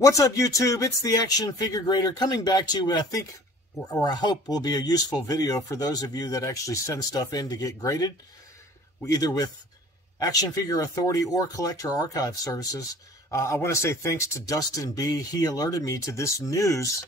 What's up, YouTube? It's the Action Figure Grader coming back to you what I think, or I hope, will be a useful video for those of you that actually send stuff in to get graded, either with Action Figure Authority or Collector Archive Services. I want to say thanks to Dustin B. He alerted me to this news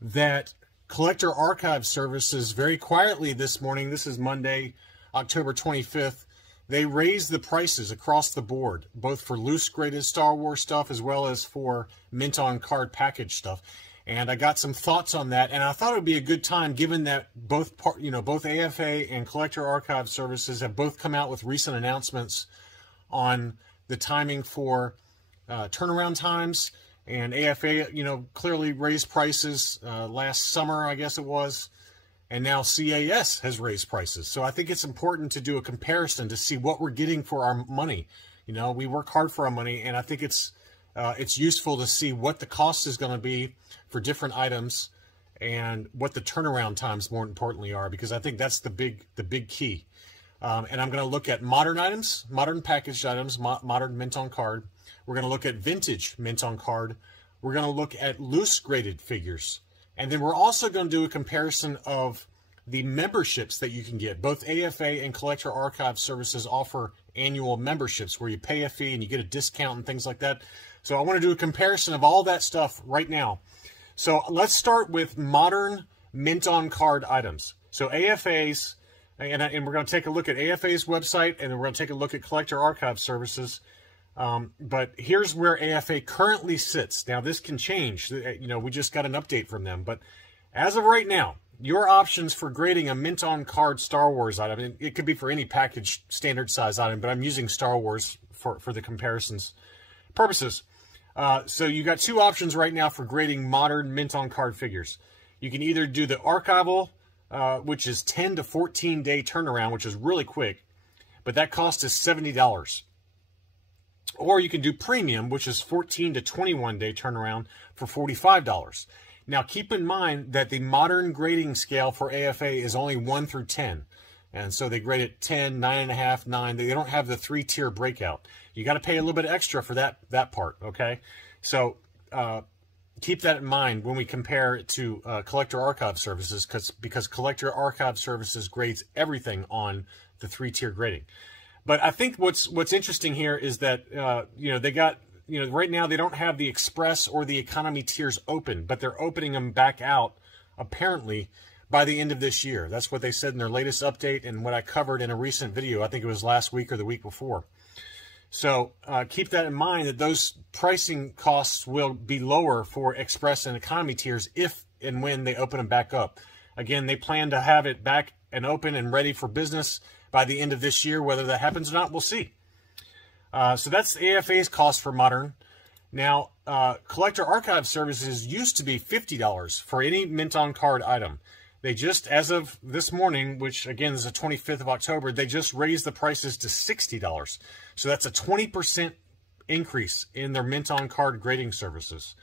that Collector Archive Services very quietly this morning, this is Monday, October 25th, they raised the prices across the board, both for loose graded Star Wars stuff as well as for mint on card package stuff. And I got some thoughts on that, and I thought it would be a good time, given that both AFA and Collector Archive Services have both come out with recent announcements on the timing for turnaround times. And AFA, clearly raised prices last summer, I guess it was. And now CAS has raised prices. So I think it's important to do a comparison to see what we're getting for our money. We work hard for our money, and I think it's useful to see what the cost is going to be for different items and what the turnaround times, more importantly, are, because I think that's the big key. And I'm going to look at modern items, modern packaged items, modern mint on card. We're going to look at vintage mint on card. We're going to look at loose graded figures. And then we're also going to do a comparison of the memberships that you can get. Both AFA and Collector Archive Services offer annual memberships where you pay a fee and you get a discount and things like that. So I want to do a comparison of all that stuff right now. So let's start with modern mint on card items. So AFA's, and we're going to take a look at AFA's website, and then we're going to take a look at Collector Archive Services. But here's where AFA currently sits. Now, this can change. We just got an update from them. But as of right now, your options for grading a mint on card Star Wars item, it could be for any package standard size item, but I'm using Star Wars for the comparisons purposes. So you got two options right now for grading modern mint on card figures. You can either do the archival, which is 10 to 14 day turnaround, which is really quick, but that cost is $70. Or you can do premium, which is 14 to 21 day turnaround for $45. Now, keep in mind that the modern grading scale for AFA is only 1 through 10. And so they grade it 10, 9.5, 9. They don't have the 3-tier breakout. You got to pay a little bit extra for that part, okay? So keep that in mind when we compare it to Collector Archive Services, because Collector Archive Services grades everything on the 3-tier grading. But I think what's interesting here is that, they got, right now they don't have the Express or the Economy tiers open, but they're opening them back out, apparently, by the end of this year. That's what they said in their latest update and what I covered in a recent video. I think it was last week or the week before. So keep that in mind, that those pricing costs will be lower for Express and Economy tiers if and when they open them back up. Again, they plan to have it back and open and ready for business by the end of this year. Whether that happens or not, we'll see. So that's AFA's cost for modern. Now, Collector Archive Services used to be $50 for any mint on card item. They just, as of this morning, which again is the 25th of October, they just raised the prices to $60. So that's a 20% increase in their mint on card grading services.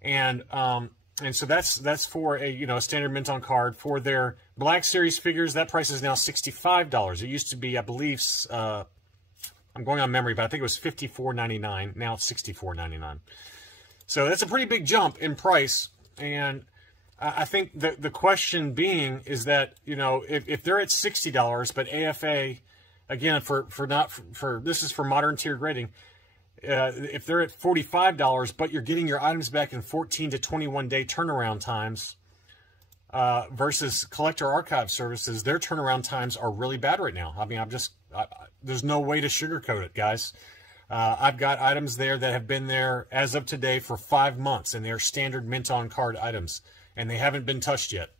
And so that's for a standard mint on card. For their Black Series figures, that price is now $65. It used to be, I believe, I'm going on memory, but I think it was $54.99. Now it's $64.99. So that's a pretty big jump in price. And I think the question being is that, if they're at $60, but AFA, again, this is for modern tier grading, if they're at $45, but you're getting your items back in 14 to 21 day turnaround times, versus Collector Archive Services, their turnaround times are really bad right now. I mean, there's no way to sugarcoat it, guys. I've got items there that have been there as of today for 5 months, and they're standard mint on card items, and they haven't been touched yet.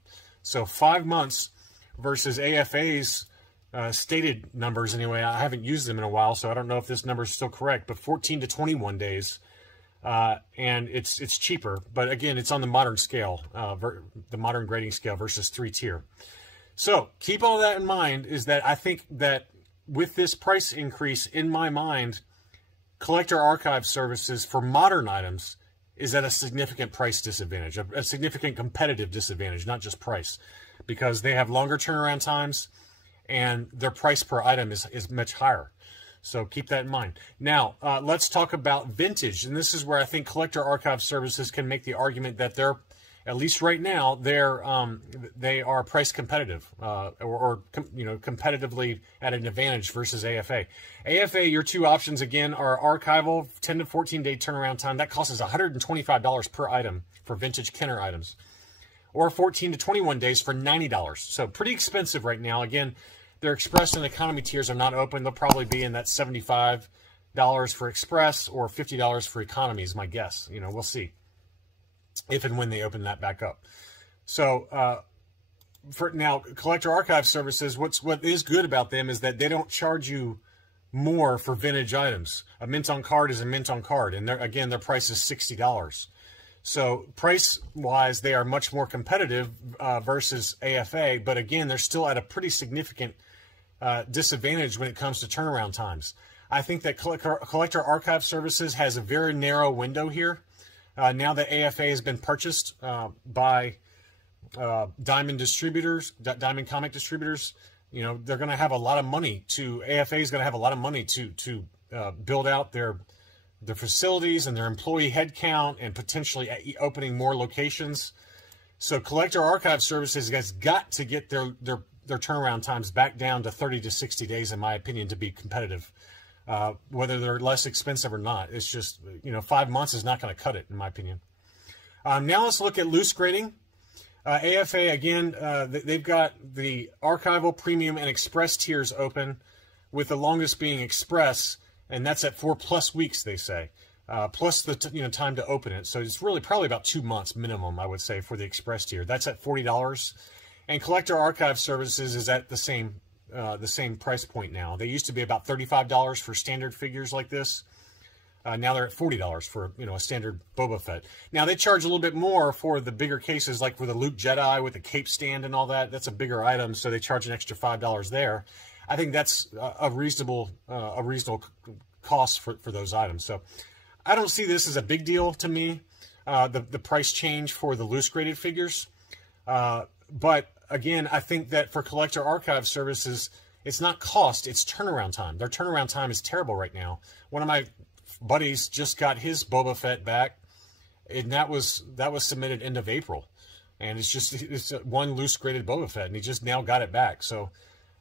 So 5 months versus AFA's stated numbers anyway. I haven't used them in a while, so I don't know if this number is still correct, but 14 to 21 days. And it's cheaper, but again, it's on the modern scale, the modern grading scale versus 3-tier. So keep all that in mind, is that I think that with this price increase, in my mind, Collector Archive Services for modern items is at a significant price disadvantage, a significant competitive disadvantage, not just price, because they have longer turnaround times and their price per item is much higher. So keep that in mind. Now, let's talk about vintage. And this is where I think Collector Archive Services can make the argument that they're, at least right now, they are price competitive, or competitively at an advantage versus AFA. AFA, your two options again are archival, 10 to 14 day turnaround time. That costs us $125 per item for vintage Kenner items, or 14 to 21 days for $90. So pretty expensive right now. Again, their express and economy tiers are not open. They'll probably be in that $75 for express or $50 for economy is my guess. We'll see if and when they open that back up. So for now, Collector Archive Services, what is good about them is that they don't charge you more for vintage items. A mint on card is a mint on card, and again, their price is $60. So price-wise, they are much more competitive versus AFA, but again, they're still at a pretty significant disadvantage when it comes to turnaround times. I think that Collector Archive Services has a very narrow window here. Now that AFA has been purchased by Diamond Comic Distributors, they're going to have a lot of money AFA is going to have a lot of money to build out their facilities and their employee headcount and potentially opening more locations. So Collector Archive Services has got to get their turnaround times back down to 30 to 60 days, in my opinion, to be competitive. Whether they're less expensive or not, it's just, 5 months is not going to cut it, in my opinion. Now let's look at loose grading. AFA, again, they've got the archival, premium, and express tiers open, with the longest being express, and that's at 4+ weeks, they say, plus the time to open it. So it's really probably about 2 months minimum, I would say, for the express tier. That's at $40, and Collector Archive Services is at the same price point now. They used to be about $35 for standard figures like this. Now they're at $40 for a standard Boba Fett. Now they charge a little bit more for the bigger cases, like for the Luke Jedi with the cape stand and all that. That's a bigger item, so they charge an extra $5 there. I think that's a reasonable cost for those items. So I don't see this as a big deal to me, the price change for the loose graded figures. But again, I think that for Collector Archive Services, it's not cost, it's turnaround time. Their turnaround time is terrible right now. One of my buddies just got his Boba Fett back, and that was submitted end of April. And it's one loose graded Boba Fett, and he just now got it back. So,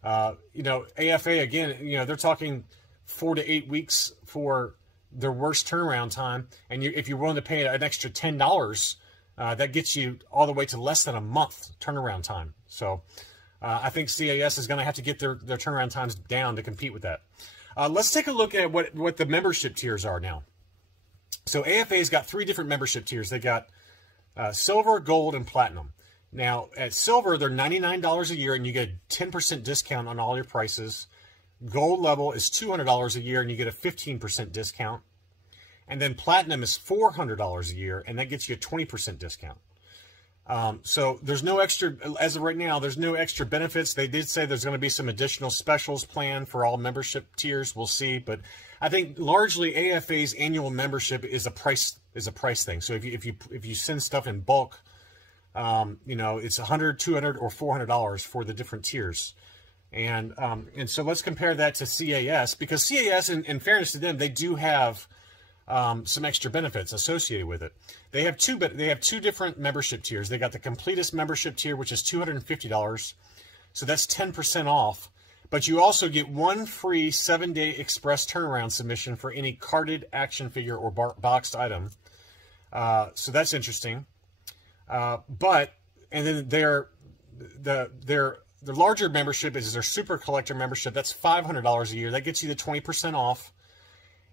AFA, again, they're talking 4 to 8 weeks for their worst turnaround time. And if you're willing to pay an extra $10, that gets you all the way to less than a month turnaround time. So I think CAS is going to have to get their turnaround times down to compete with that. Let's take a look at what the membership tiers are now. So AFA's got 3 different membership tiers. They got silver, gold, and platinum. Now, at silver, they're $99 a year, and you get a 10% discount on all your prices. Gold level is $200 a year, and you get a 15% discount. And then platinum is $400 a year, and that gets you a 20% discount. So there's no extra, as of right now, there's no extra benefits. They did say there's going to be some additional specials planned for all membership tiers. We'll see, but I think largely AFA's annual membership is a price thing. So if you send stuff in bulk, it's $100, $200, or $400 for the different tiers. And so let's compare that to CAS, because CAS, in fairness to them, they do have some extra benefits associated with it. They have two different membership tiers. They got the completest membership tier, which is $250, so that's 10% off. But you also get 1 free 7-day express turnaround submission for any carded action figure or boxed item. So that's interesting. And then their larger membership is their super collector membership. That's $500 a year. That gets you the 20% off.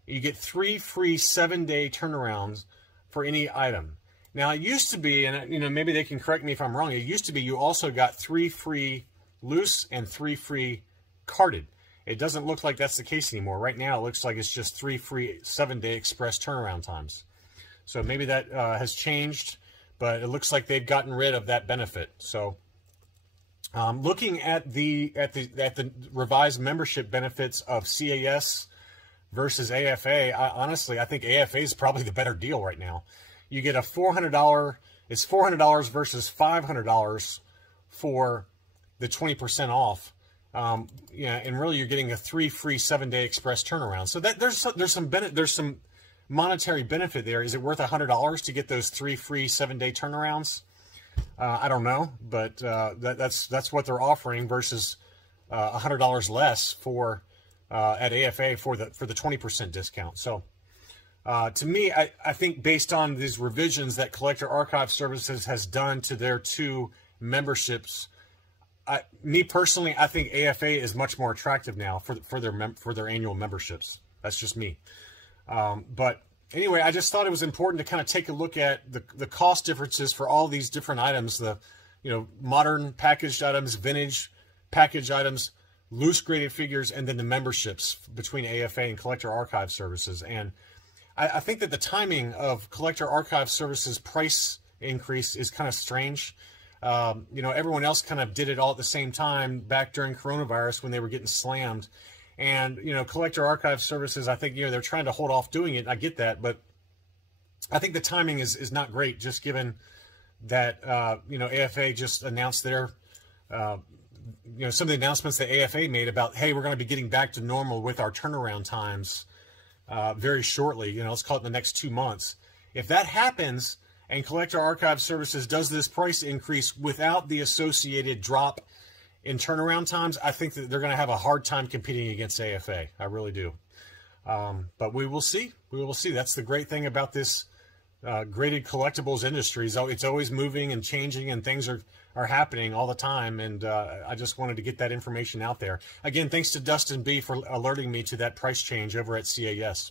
You get 3 free 7-day turnarounds for any item. Now, it used to be, and maybe they can correct me if I'm wrong, it used to be you also got 3 free loose and 3 free carded. It doesn't look like that's the case anymore. Right now, it looks like it's just 3 free 7-day express turnaround times. So maybe that has changed, but it looks like they've gotten rid of that benefit. So looking at the revised membership benefits of CAS versus AFA, honestly, I think AFA is probably the better deal right now. You get a $400, it's $400 versus $500 for the 20% off. Yeah, and really you're getting a 3 free 7-day express turnaround. So that there's some monetary benefit there. Is it worth $100 to get those 3 free 7-day turnarounds? I don't know, but that's what they're offering versus $100 less for at AFA for the 20% discount. So to me, I think based on these revisions that Collector Archive Services has done to their 2 memberships, me personally, I think AFA is much more attractive now for their annual memberships. That's just me. But anyway, I just thought it was important to kind of take a look at the cost differences for all these different items, the modern packaged items, vintage packaged items, loose graded figures, and then the memberships between AFA and Collector Archive Services. And I think that the timing of Collector Archive Services price increase is kind of strange. Everyone else kind of did it all at the same time back during coronavirus when they were getting slammed. And, Collector Archive Services, I think, they're trying to hold off doing it. I get that, but I think the timing is not great, just given that, AFA just announced their, some of the announcements that AFA made about, hey, we're going to be getting back to normal with our turnaround times very shortly. Let's call it the next 2 months. If that happens and Collector Archive Services does this price increase without the associated drop in turnaround times, I think that they're going to have a hard time competing against AFA. I really do. But we will see. We will see. That's the great thing about this graded collectibles industry. It's always moving and changing, and things are happening all the time. And I just wanted to get that information out there. Again, thanks to Dustin B for alerting me to that price change over at CAS.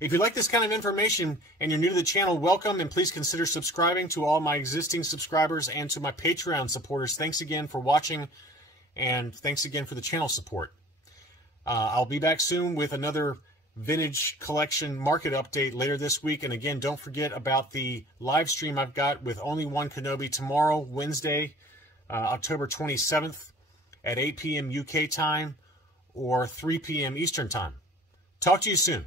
If you like this kind of information and you're new to the channel, welcome, and please consider subscribing. To all my existing subscribers and to my Patreon supporters, thanks again for watching, and thanks again for the channel support. I'll be back soon with another vintage collection market update later this week. And again, don't forget about the live stream I've got with Only One Kenobi tomorrow, Wednesday, October 27th at 8 p.m. UK time or 3 p.m. Eastern time. Talk to you soon.